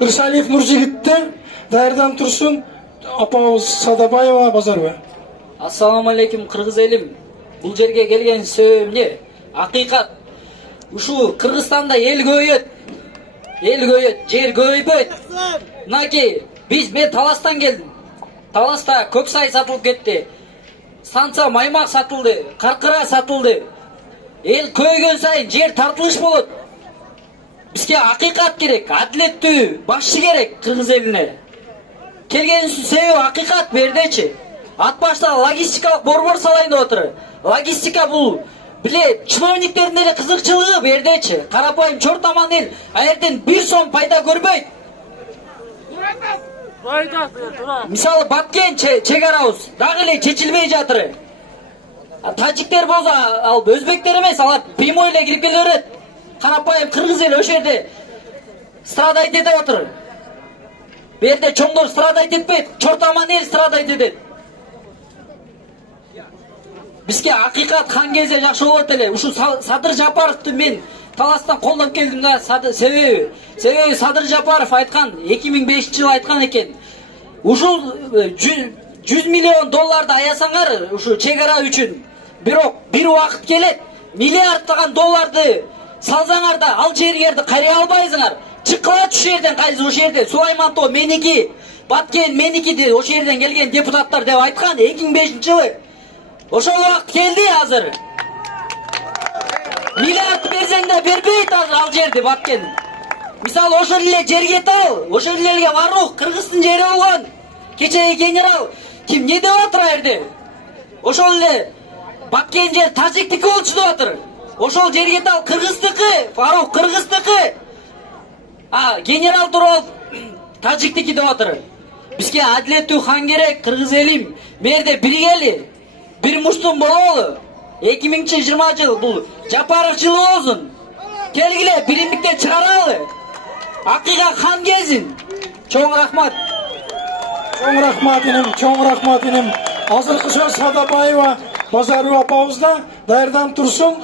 Ырсалиев Нуржигиттен даярдан турсун апабыз Садабаева Базарова. Ассаламу алейкум, кыргыз элим. Бул жерге келген себебим эмне? Акыйкат. Ушу Кыргызстанда эл көбөйөт. Жер көбөйбөйт. Мынакей мен Таластан келдим. Таласта көк сай сатылып кетти. Станция Маймак сатылды, Каркыра сатылды. Эл көйгөн сайын жер тартылыш болот. Бизге акыйкат керек, адилеттүү башчы керек кыргыз элине. Келгенибиздин себеби акыйкат бердечи. Ат башта логистикалык борбор салайын деп отур. Логистика бул биле чиновниктердин эле кызыкчылыгы бердечи. Карапайым чортаман эл аерден 1 сом пайда көрбөйт. Мисалы Баткен чегарабыз дагы эле чечилбей жатыр. Тажиктер болсо ал өзбектер эмес, алар прямой эле кирип келе берет. Карапайым кыргыз эл ошол жерде страдайт этип отур. Бу жерде чоңдор страдайт этпейт, чортаман эл страдайт этет. Бизге акыйкат хан келсе жакшы болот эле. Ушу Садыр Жапаровду мен Таластан колдоп келдим да, себеби Садыр Жапаров айткан, 2005-жылы айткан экен. Ушул 100 миллион долларды аясаңар ушу чегара үчүн, бирок бир убакыт келет, миллиарддаган долларды салсаңар да ал жергерди карай албайсыңар. Чыккыла ушул жерден, ошол жерде Сулаймантоо меники, Баткен меники деп ошол жерден келген депутаттар деп айткан 2005-жылы. Ошол убакыт келди азыр. Миллиард берсең да бербейт азыр ал жерди Баткен. Мисалы ошол эле жерге тал, ошол эле барук Кыргыздын жери болгон. Кечеги генерал ким не деп атыр жерде? Ошол эле Баткен жер тажиктики болчу деп атыр. Ошол жерге тал Кыргыздыкы, Фарук Кыргыздыкы. Генерал туруп тажиктики деп атыр. Бизге адилеттүү хан керек, кыргыз элим. Мерде биригели, бир муштум бололу. 2020 жыл бул Жапаров жылы болсун. Келгиле биримдиктен чыгаралы. Акыйкат хан келсин. Чоң рахмат. Чоң рахмат инем. Азыркы сөз Садабаева Базарова апабызда даярдан турсун.